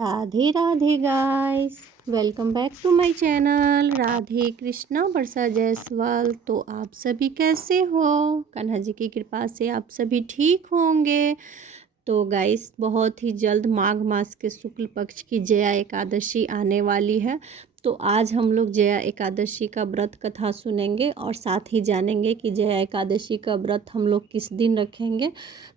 Radhe Radhe guys, welcome back to my channel Radhe Krishna Varsha Jaiswal. तो आप सभी कैसे हो? कान्हा जी की कृपा से आप सभी ठीक होंगे। तो गाइस, बहुत ही जल्द माघ मास के शुक्ल पक्ष की जया एकादशी आने वाली है। तो आज हम लोग जया एकादशी का व्रत कथा सुनेंगे और साथ ही जानेंगे कि जया एकादशी का व्रत हम लोग किस दिन रखेंगे।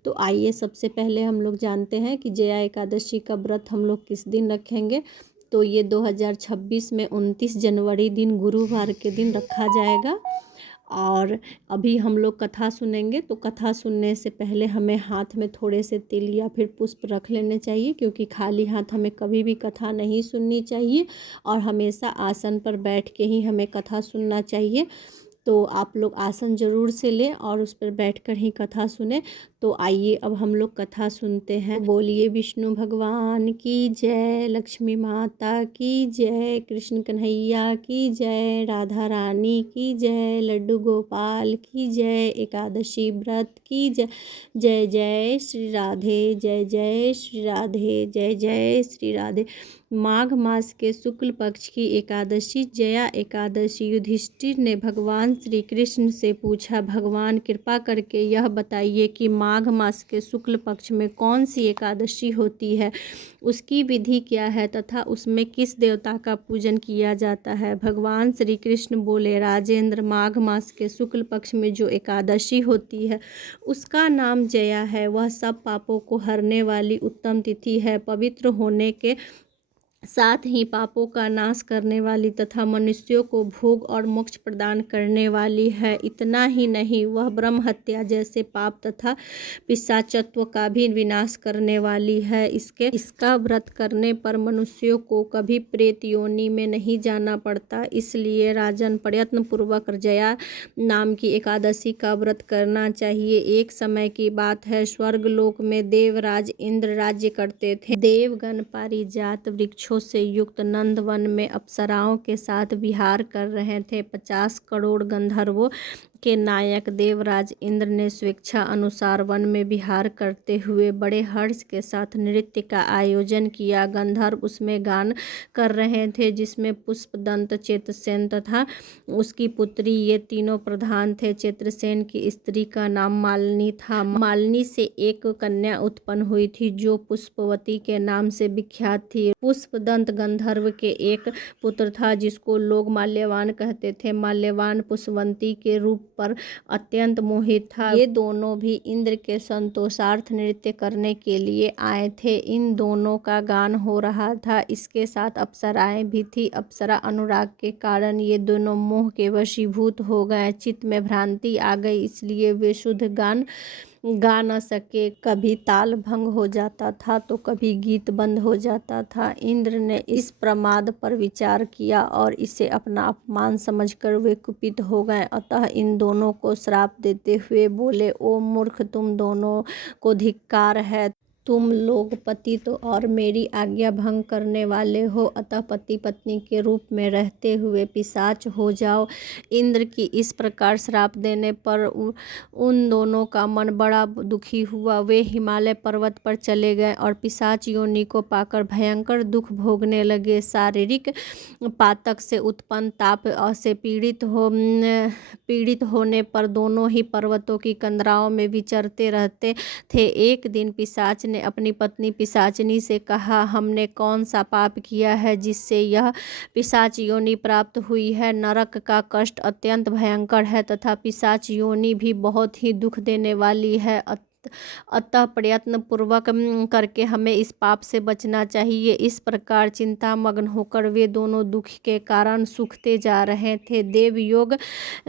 तो आइए सबसे पहले हम लोग जानते हैं कि जया एकादशी का व्रत हम लोग किस दिन रखेंगे। तो ये 2026 में 29 जनवरी दिन गुरुवार के दिन रखा जाएगा। और अभी हम लोग कथा सुनेंगे। तो कथा सुनने से पहले हमें हाथ में थोड़े से तिल या फिर पुष्प रख लेने चाहिए, क्योंकि खाली हाथ हमें कभी भी कथा नहीं सुननी चाहिए और हमेशा आसन पर बैठ के ही हमें कथा सुनना चाहिए। तो आप लोग आसन ज़रूर से लें और उस पर बैठकर ही कथा सुने। तो आइए अब हम लोग कथा सुनते हैं। बोलिए विष्णु भगवान की जय, लक्ष्मी माता की जय, कृष्ण कन्हैया की जय, राधा रानी की जय, लड्डू गोपाल की जय, एकादशी व्रत की जय। जय जय श्री राधे, जय जय श्री राधे, जय जय श्री राधे। माघ मास के शुक्ल पक्ष की एकादशी जया एकादशी। युधिष्ठिर ने भगवान श्री कृष्ण से पूछा, भगवान कृपा करके यह बताइए कि माघ मास के शुक्ल पक्ष में कौन सी एकादशी होती है, उसकी विधि क्या है तथा उसमें किस देवता का पूजन किया जाता है। भगवान श्री कृष्ण बोले, राजेंद्र, माघ मास के शुक्ल पक्ष में जो एकादशी होती है उसका नाम जया है। वह सब पापों को हरने वाली उत्तम तिथि है। पवित्र होने के साथ ही पापों का नाश करने वाली तथा मनुष्यों को भोग और मोक्ष प्रदान करने वाली है। इतना ही नहीं, वह ब्रह्म हत्या जैसे पाप तथा पिशाचत्व का भी विनाश करने वाली है। इसका व्रत करने पर मनुष्यों को कभी प्रेत योनि में नहीं जाना पड़ता। इसलिए राजन, प्रयत्न पूर्वक जया नाम की एकादशी का व्रत करना चाहिए। एक समय की बात है, स्वर्गलोक में देवराज इंद्र राज्य करते थे। देवगण पारिजात वृक्षों से युक्त नंदवन में अप्सराओं के साथ विहार कर रहे थे। 50 करोड़ गंधर्वों के नायक देवराज इंद्र ने स्वेच्छा अनुसार वन में विहार करते हुए बड़े हर्ष के साथ नृत्य का आयोजन किया। गंधर्व उसमें गान कर रहे थे, जिसमें पुष्पदंत, चेत्रसेन तथा उसकी पुत्री, ये तीनों प्रधान थे। चेत्रसेन की स्त्री का नाम मालिनी था। मालिनी से एक कन्या उत्पन्न हुई थी जो पुष्पवती के नाम से विख्यात थी। पुष्पदंत गंधर्व के एक पुत्र था जिसको लोग माल्यवान कहते थे। माल्यवान पुष्पवती के रूप पर अत्यंत मोहित था। ये दोनों भी इंद्र के संतोषार्थ नृत्य करने के लिए आए थे। इन दोनों का गान हो रहा था। इसके साथ अप्सराएं भी थी। अप्सरा अनुराग के कारण ये दोनों मोह के वशीभूत हो गए। चित्त में भ्रांति आ गई, इसलिए वे शुद्ध गान गा न सके। कभी ताल भंग हो जाता था तो कभी गीत बंद हो जाता था। इंद्र ने इस प्रमाद पर विचार किया और इसे अपना अपमान समझकर वे कुपित हो गए। अतः इन दोनों को श्राप देते हुए बोले, ओ मूर्ख, तुम दोनों को धिक्कार है। तुम लोग पतित और मेरी आज्ञा भंग करने वाले हो, अतः पति पत्नी के रूप में रहते हुए पिशाच हो जाओ। इंद्र की इस प्रकार श्राप देने पर उन दोनों का मन बड़ा दुखी हुआ। वे हिमालय पर्वत पर चले गए और पिशाच योनि को पाकर भयंकर दुख भोगने लगे। शारीरिक पातक से उत्पन्न ताप से पीड़ित होने पर दोनों ही पर्वतों की कंदराओं में विचरते रहते थे। एक दिन पिशाच ने अपनी पत्नी पिशाचिनी से कहा, हमने कौन सा पाप किया है जिससे यह पिशाच योनि प्राप्त हुई है। नरक का कष्ट अत्यंत भयंकर है तथा पिशाच योनि भी बहुत ही दुख देने वाली है। अतः प्रयत्न पूर्वक करके हमें इस पाप से बचना चाहिए। इस प्रकार चिंतामग्न होकर वे दोनों दुख के कारण सूखते जा रहे थे। देवयोग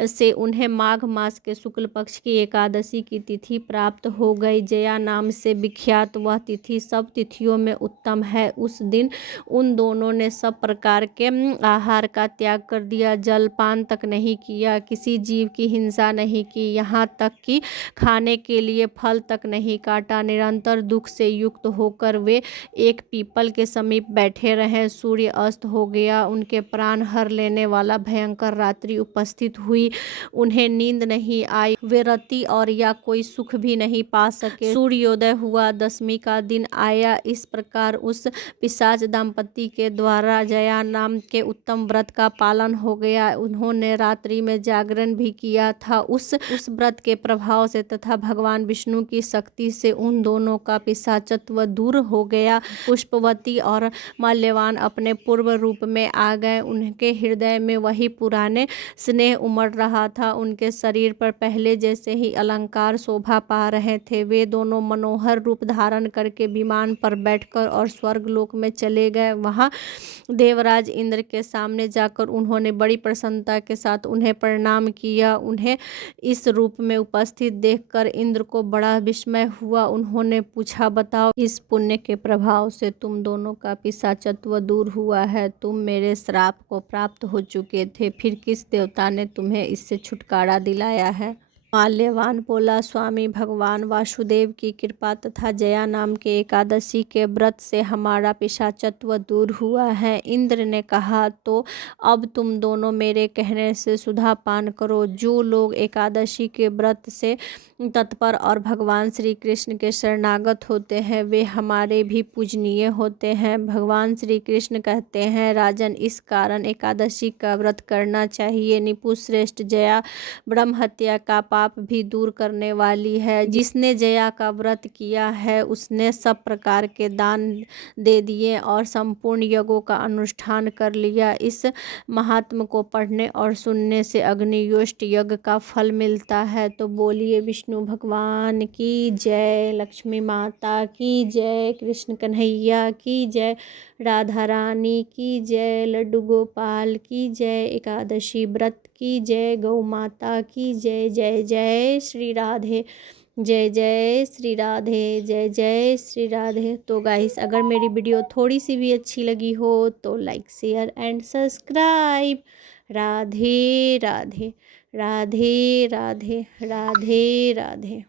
से उन्हें माघ मास के शुक्ल पक्ष की एकादशी की तिथि प्राप्त हो गई। जया नाम से विख्यात वह तिथि सब तिथियों में उत्तम है। उस दिन उन दोनों ने सब प्रकार के आहार का त्याग कर दिया, जलपान तक नहीं किया, किसी जीव की हिंसा नहीं की, यहाँ तक कि खाने के लिए फल फल तक नहीं काटा। निरंतर दुख से युक्त होकर वे एक पीपल के समीप बैठे रहे। सूर्य अस्त हो गया। उनके प्राण हर लेने वाला भयंकर रात्रि उपस्थित हुई। उन्हें नींद नहीं आई। वे रति और या कोई सुख भी नहीं पा सके। सूर्योदय हुआ। दशमी का दिन आया। इस प्रकार उस पिशाच दंपति के द्वारा जया नाम के उत्तम व्रत का पालन हो गया। उन्होंने रात्रि में जागरण भी किया था। उस व्रत के प्रभाव से तथा भगवान विष्णु की शक्ति से उन दोनों का पिशाचत्व दूर हो गया। पुष्पवती और माल्यवान अपने पूर्व रूप में आ गए। उनके हृदय में वही पुराने स्नेह उमड़ रहा था। उनके शरीर पर पहले जैसे ही अलंकार शोभा पा रहे थे। वे दोनों मनोहर रूप धारण करके विमान पर बैठकर और स्वर्गलोक में चले गए। वहाँ देवराज इंद्र के सामने जाकर उन्होंने बड़ी प्रसन्नता के साथ उन्हें प्रणाम किया। उन्हें इस रूप में उपस्थित देखकर इंद्र को बड़ा विस्मय हुआ। उन्होंने पूछा, बताओ, इस पुण्य के प्रभाव से तुम दोनों का पिशाचत्व दूर हुआ है। तुम मेरे श्राप को प्राप्त हो चुके थे, फिर किस देवता ने तुम्हें इससे छुटकारा दिलाया है? माल्यवान बोला, स्वामी, भगवान वासुदेव की कृपा तथा जया नाम के एकादशी के व्रत से हमारा पिशाचत्व दूर हुआ है। इंद्र ने कहा, तो अब तुम दोनों मेरे कहने से सुधा पान करो। जो लोग एकादशी के व्रत से तत्पर और भगवान श्री कृष्ण के शरणागत होते हैं वे हमारे भी पूजनीय होते हैं। भगवान श्री कृष्ण कहते हैं, राजन, इस कारण एकादशी का व्रत करना चाहिए। निपुश्रेष्ठ जया ब्रह्म हत्या का पाप भी दूर करने वाली है। जिसने जया का व्रत किया है उसने सब प्रकार के दान दे दिए और संपूर्ण यज्ञों का अनुष्ठान कर लिया। इस महात्म को पढ़ने और सुनने से अग्नियोष्ट यज्ञ का फल मिलता है। तो बोलिए विष्णु भगवान की जय, लक्ष्मी माता की जय, कृष्ण कन्हैया की जय, राधा रानी की जय, लड्डू गोपाल की जय, एकादशी व्रत की जय, गौ माता की जय। जय जय श्री राधे, जय जय श्री राधे, जय जय श्री राधे। तो गाइस, अगर मेरी वीडियो थोड़ी सी भी अच्छी लगी हो तो like, share and subscribe. Radhe Radhe, Radhe Radhe, Radhe Radhe.